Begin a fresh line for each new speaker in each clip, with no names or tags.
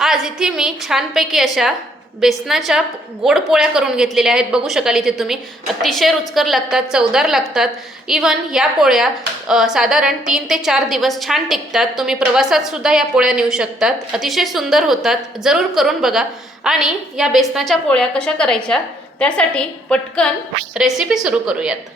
आज इथे मी छानपैकी अशा बेसनाच्या गोड पोळ्या करून घेतलेल्या आहेत. बघू शकाल इथे तुम्ही. अतिशय रुचकर लागतात चवदार लागतात. इवन या पोळ्या साधारण तीन ते चार दिवस छान टिकतात. तुम्ही प्रवासात सुद्धा या पोळ्या नेऊ शकतात. अतिशय सुंदर होतात. जरूर करून बघा. आणि या बेसनाच्या पोळ्या कशा करायच्या त्यासाठी पटकन रेसिपी सुरू करूयात.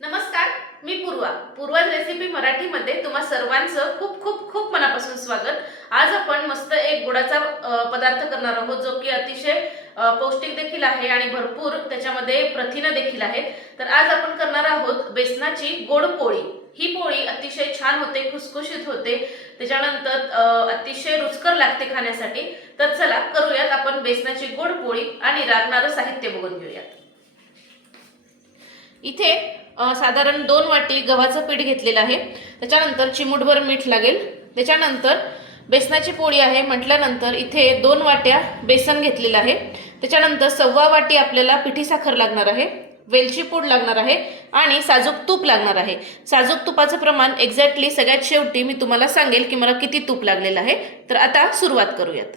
नमस्कार. मी पूर्वा. पूर्वाज रेसिपी मराठीमध्ये तुम्हा सर्वांचं खूप खूप खूप मनापासून स्वागत. आज आपण मस्त एक गुडाचा पदार्थ करणार आहोत जो की अतिशय पौष्टिक देखील आहे आणि भरपूर त्याच्यामध्ये प्रथिनं देखील आहेत. तर आज आपण करणार आहोत बेसनाची गोड पोळी. ही पोळी अतिशय छान होते खुसखुशीत होते. त्याच्यानंतर अतिशय रुचकर लागते खाण्यासाठी. तर चला करूयात आपण बेसनाची गोड पोळी आणि लागणारं साहित्य बघून घेऊयात. इथे साधारण दोन वाटी गव्हाचं पीठ घेतलेलं आहे. त्याच्यानंतर चिमूटभर मीठ लागेल. त्याच्यानंतर बेसनाची पोळी आहे. म्हटल्यानंतर इथे दोन वाट्या बेसन घेतलेलं आहे. त्याच्यानंतर सव्वा वाटी आपल्याला पिठी साखर लागणार आहे. वेलची पूड लागणार आहे आणि साजूक तूप लागणार आहे. साजूक तुपाचं प्रमाण एक्झॅक्टली सगळ्यात शेवटी मी तुम्हाला सांगेल की मला किती तूप लागलेलं आहे. तर आता सुरुवात करूयात.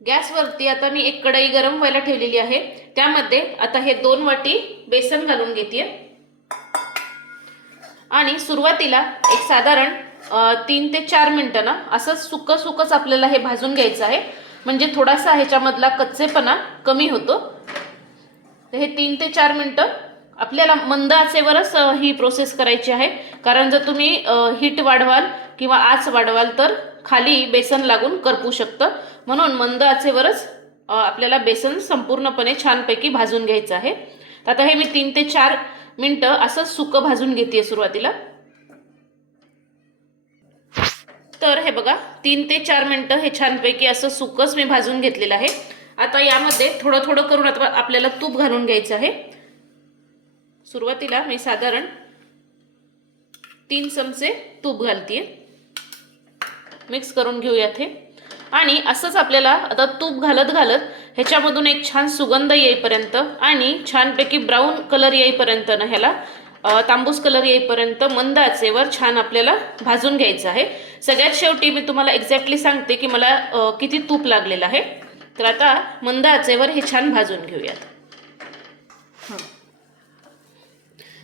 गॅसवरती आता मी एक कढई गरम व्हायला ठेवलेली आहे. त्यामध्ये आता हे दोन वाटी बेसन घालून घेते. आणि सुरुवातीला एक साधारण तीन ते चार मिनटं ना असं सुकं सुकंच आपल्याला हे भाजून घ्यायचं आहे. म्हणजे थोडासा ह्याच्यामधला कच्चेपणा कमी होतो. तर हे तीन ते चार मिनटं आपल्याला मंद आचेवरच ही प्रोसेस करायची आहे. कारण जर तुम्ही हीट वाढवाल किंवा आच वाढवाल तर खाली बेसन लागून करपू शकतं. म्हणून मंद आचेवरच आपल्याला बेसन संपूर्णपणे छानपैकी भाजून घ्यायचं आहे. तर आता हे मी तीन ते चार मिनटं असं सुकं भाजून घेते सुरुवातीला. तर हे बघा तीन ते चार मिनटं हे छानपैकी असं सुकंच मी भाजून घेतलेलं आहे. आता यामध्ये थोडं थोडं करून आता आपल्याला तूप घालून घ्यायचं आहे. सुरुवातीला मी साधारण तीन चमचे तूप घालते मिक्स करून घेऊयात हे आणि असंच आपल्याला आता तूप घालत घालत ह्याच्यामधून एक छान सुगंध येईपर्यंत आणि छानपैकी ब्राऊन कलर येईपर्यंत ना ह्याला तांबूस कलर येईपर्यंत मंद आचेवर छान आपल्याला भाजून घ्यायचं आहे. सगळ्यात शेवटी मी तुम्हाला एक्झॅक्टली सांगते की मला किती तूप लागलेलं आहे. तर आता मंद आचेवर हे छान भाजून घेऊयात.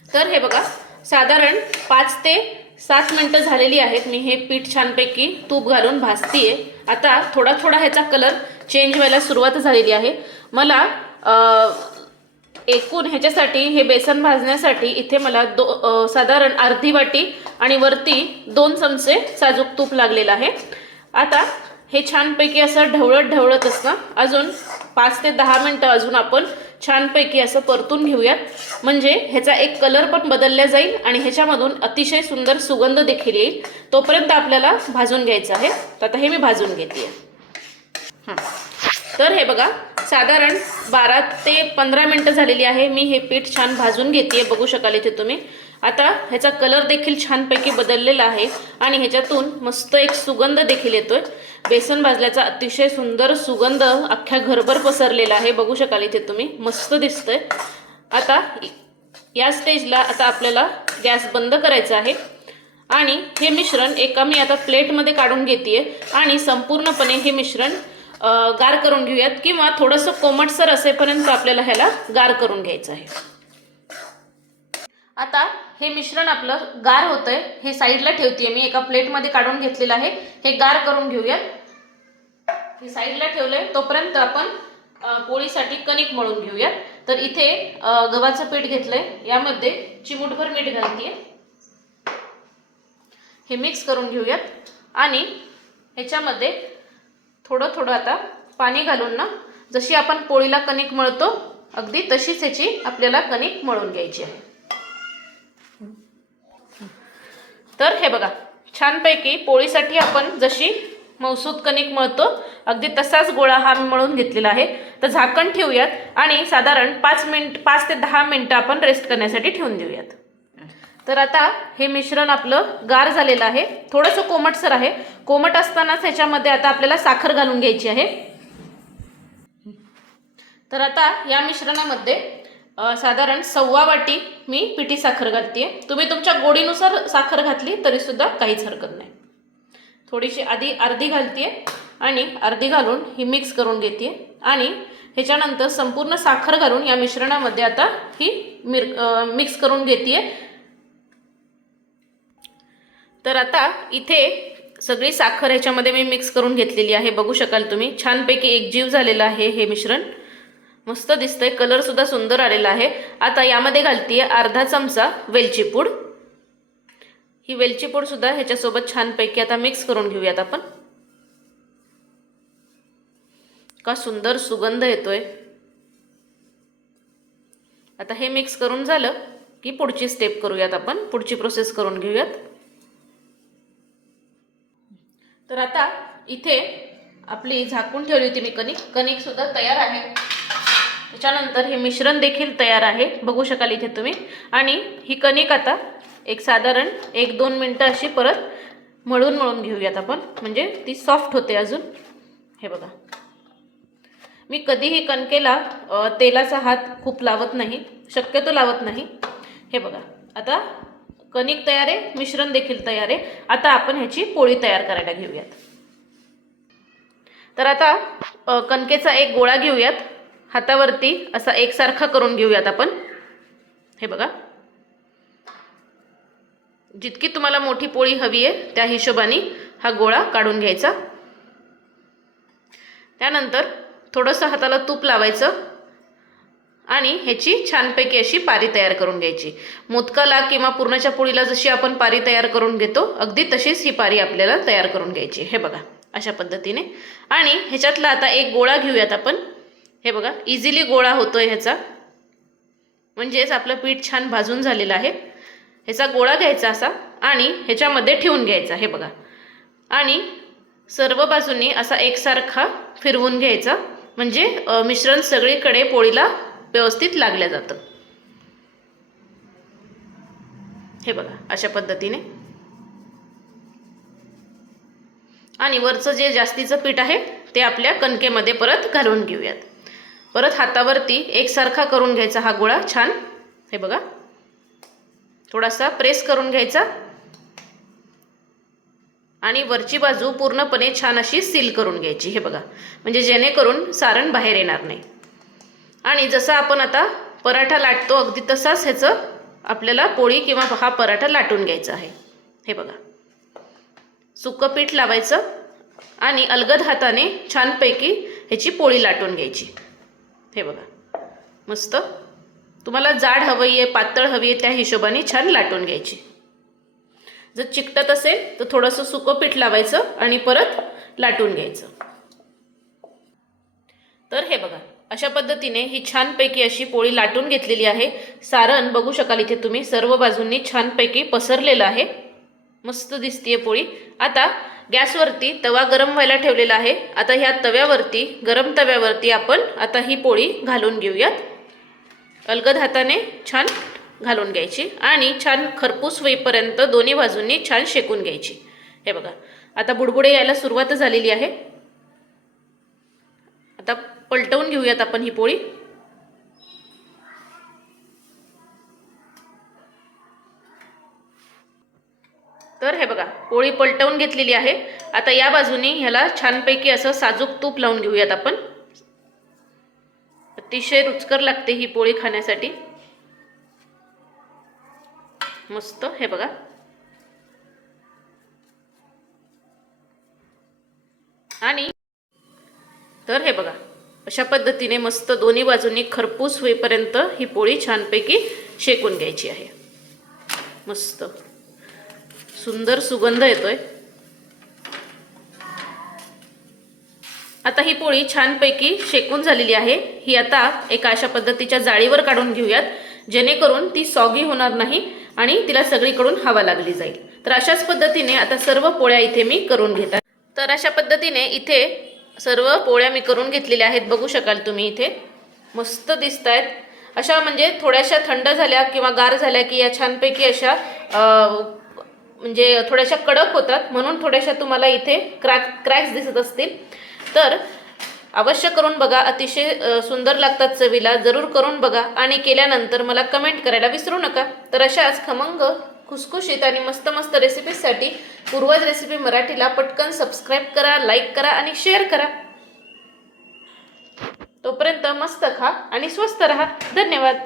तर हे बघा साधारण पाच ते सात मिनटं झालेली आहेत. मी हे पीठ छानपैकी तूप घालून भाजतीये. आता थोडा थोडा ह्याचा कलर चेंज व्हायला सुरुवात झालेली आहे. मला एकूण ह्याच्यासाठी हे बेसन भाजण्यासाठी इथे मला दो साधारण अर्धी वाटी आणि वरती दोन चमचे साजूक तूप लागलेलं आहे. आता हे छानपैकी असं ढवळत ढवळत असतं. अजून पाच ते दहा मिनटं अजून आपण छानपैकी असं परतून घेऊयात. म्हणजे ह्याचा एक कलर पण बदलला जाईल आणि ह्याच्यामधून अतिशय सुंदर सुगंध देखील येईल. तोपर्यंत आपल्याला भाजून घ्यायचं आहे. तर आता हे मी भाजून घेते. हां. तर हे बघा साधारण बारा ते पंधरा मिनटं झालेली आहे. मी हे पीठ छान भाजून घेते बघू शकाल इथे तुम्ही. आता ह्याचा कलर देखील छानपैकी बदललेला आहे आणि ह्याच्यातून मस्त एक सुगंध देखील येतोय. बेसन भाजल्याचा अतिशय सुंदर सुगंध अख्ख्या घरभर पसरलेला आहे. बघू शकाल इथे तुम्ही. मस्त दिसतंय. आता या स्टेजला आता आपल्याला गॅस बंद करायचा आहे. आणि हे मिश्रण एका मी आता प्लेटमध्ये काढून घेते आणि संपूर्णपणे हे मिश्रण गार करून घेऊयात. किंवा थोडंसं कोमटसर असेपर्यंत आपल्याला ह्याला गार करून घ्यायचं आहे. आता हे मिश्रण आपलं गार होतंय. हे साईडला ठेवते मी. एका प्लेटमध्ये काढून घेतलेलं आहे. हे गार करून घेऊयात हे साईडला ठेवलंय. तोपर्यंत आपण पोळीसाठी कणिक मळून घेऊयात तर इथे गव्हाचं पीठ घेतलंय. यामध्ये चिमूटभर मीठ घालते हे मिक्स करून घेऊयात आणि ह्याच्यामध्ये थोडं थोडं आता पाणी घालून ना जशी आपण पोळीला कणिक मळतो अगदी तशीच ह्याची आपल्याला कणिक मळून घ्यायची आहे. तर हे बघा छानपैकी पोळीसाठी आपण जशी मौसूद कणिक मळतो अगदी तसाच गोळा हा मी मळून घेतलेला आहे. तर झाकण ठेवूयात आणि साधारण पाच मिनिट पाच ते दहा मिनटं आपण रेस्ट करण्यासाठी ठेवून देऊयात. तर आता हे मिश्रण आपलं गार झालेलं आहे. थोडंसं कोमटसर आहे. कोमट असतानाच ह्याच्यामध्ये आता आपल्याला साखर घालून घ्यायची आहे. तर आता या मिश्रणामध्ये साधारण सव्वा वाटी मी पिठी साखर घालते तुम्ही तुमच्या गोडीनुसार साखर घातली तरी सुद्धा काहीच हरकत नाही. थोडीशी आधी अर्धी घालते आणि अर्धी घालून ही मिक्स करून घेते आणि ह्याच्यानंतर संपूर्ण साखर घालून या मिश्रणामध्ये आता ही मिर मिक्स करून घेते तर आता इथे सगळी साखर ह्याच्यामध्ये मी मिक्स करून घेतलेली आहे. बघू शकाल तुम्ही. छानपैकी एकजीव झालेला आहे हे मिश्रण. मस्त दिसतंय. कलर सुद्धा सुंदर आलेला आहे. आता यामध्ये घालतीये अर्धा चमचा वेलची पूड. ही वेलची पूड सुद्धा ह्याच्यासोबत छानपैकी आता मिक्स करून घेऊयात आपण. का सुंदर सुगंध येतोय. आता हे मिक्स करून झालं की पुढची स्टेप करूयात आपण. पुढची प्रोसेस करून घेऊयात. तर आता इथे आपली झाकून ठेवली होती मी कणिक. कणिक सुद्धा तयार आहे. त्याच्यानंतर हे मिश्रण देखील तयार आहे. बघू शकाल इथे तुम्ही. आणि ही कणिक आता एक साधारण एक दोन मिनटं अशी परत मळून मळून घेऊयात आपण. म्हणजे ती सॉफ्ट होते अजून. हे बघा. मी कधीही कणकेला तेलाचा हात खूप लावत नाही. शक्यतो लावत नाही. हे बघा. आता कणिक तयार आहे मिश्रण देखील तयार आहे. आता आपण ह्याची पोळी तयार करायला घेऊयात. तर आता कणकेचा एक गोळा घेऊयात. हातावरती असा एकसारखा करून घेऊयात आपण. हे बघा. जितकी तुम्हाला मोठी पोळी हवी आहे त्या हिशोबाने हा गोळा काढून घ्यायचा. त्यानंतर थोडंसं हाताला तूप लावायचं आणि ह्याची छानपैकी अशी पारी तयार करून घ्यायची. मोदकाला किंवा पुरणाच्या पोळीला जशी आपण पारी तयार करून घेतो अगदी तशीच ही पारी आपल्याला तयार करून घ्यायची. हे बघा अशा पद्धतीने. आणि ह्याच्यातला आता एक गोळा घेऊयात आपण. हे बघा इझिली गोळा होतो आहे ह्याचा. म्हणजेच आपलं पीठ छान भाजून झालेलं आहे. ह्याचा गोळा घ्यायचा असा आणि ह्याच्यामध्ये ठेवून घ्यायचा हे बघा. आणि सर्व बाजूंनी असा एकसारखा फिरवून घ्यायचा. म्हणजे मिश्रण सगळीकडे पोळीला व्यवस्थित लागलं जातं. हे बघा अशा पद्धतीने. आणि वरचं जे जास्तीचं पीठ आहे ते आपल्या कणकेमध्ये परत घालून घेऊयात. परत हातावरती एकसारखा करून घ्यायचा हा गोळा छान. हे बघा. थोडासा प्रेस करून घ्यायचा. आणि वरची बाजू पूर्णपणे छान अशी सील करून घ्यायची. हे बघा. म्हणजे जेणेकरून सारण बाहेर येणार नाही. आणि जसं आपण आता पराठा लाटतो अगदी तसाच ह्याचं आपल्याला पोळी किंवा हा पराठा लाटून घ्यायचा आहे. हे बघा. सुकं पीठ लावायचं आणि अलगद हाताने छानपैकी ह्याची पोळी लाटून घ्यायची. हे बघा. मस्त. तुम्हाला जाड हवी आहे पातळ हवी आहे त्या हिशोबाने छान लाटून घ्यायची. जर चिकटत असेल तर थोडंसं सुकं पीठ लावायचं आणि परत लाटून घ्यायचं. तर हे बघा अशा पद्धतीने ही छानपैकी अशी पोळी लाटून घेतलेली आहे. सारण बघू शकाल इथे तुम्ही सर्व बाजूंनी छानपैकी पसरलेलं आहे. मस्त दिसतीये पोळी. आता गॅसवरती तवा गरम व्हायला ठेवलेला आहे. आता ह्या तव्यावरती गरम तव्यावरती आपण आता ही पोळी घालून घेऊयात. अलगद हाताने छान घालून घ्यायची आणि छान खरपूस होईपर्यंत दोन्ही बाजूंनी छान शेकून घ्यायची. हे बघा आता बुडबुडे यायला सुरुवात झालेली आहे. आता पलटवून घेऊयात आपण ही पोळी. पोळी पलटवून घेतलेली आहे. आता या बाजूनी ह्याला छानपैकी असं साजूक तूप लावून घेऊयात आपण. अतिशय रुचकर लागते ही पोळी खाण्यासाठी. मस्त हे बघा. आणि तर हे बघा अशा पद्धतीने मस्त दोन्ही बाजूंनी खरपूस होईपर्यंत ही पोळी छानपैकी शेकून घ्यायची आहे. मस्त. सुंदर सुगंध येतोय. आता ही पोळी छानपैकी शेकून झालेली आहे. ही आता एका अशा पद्धतीच्या जाळीवर काढून घेऊयात. जेणेकरून ती सॉगी होणार नाही आणि तिला सगळीकडून हवा लागली जाईल. तर अशाच पद्धतीने आता सर्व पोळ्या इथे मी करून घेत तर अशा पद्धतीने इथे सर्व पोळ्या मी करून घेतलेल्या आहेत. बघू शकाल तुम्ही इथे. मस्त दिसत आहेत अशा म्हणजे थोड्याशा थंड झाल्या किंवा गार झाल्या की या छानपैकी अशा म्हणजे थोड्याशा कडक होतात म्हणून थोड्याशा तुम्हाला इथे क्रॅक क्रॅक्स दिसत असतील. तर अवश्य करून बघा अतिशय सुंदर लागतात चवीला जरूर करून बघा. आणि केल्यानंतर मला कमेंट करायला विसरू नका. तर अशाच खमंग खुसखुशीत आणि मस्त मस्त रेसिपीजसाठी पूर्वज रेसिपी मराठीला पटकन सबस्क्राईब करा लाईक करा आणि शेअर करा. तोपर्यंत मस्त खा आणि स्वस्त रहा. धन्यवाद.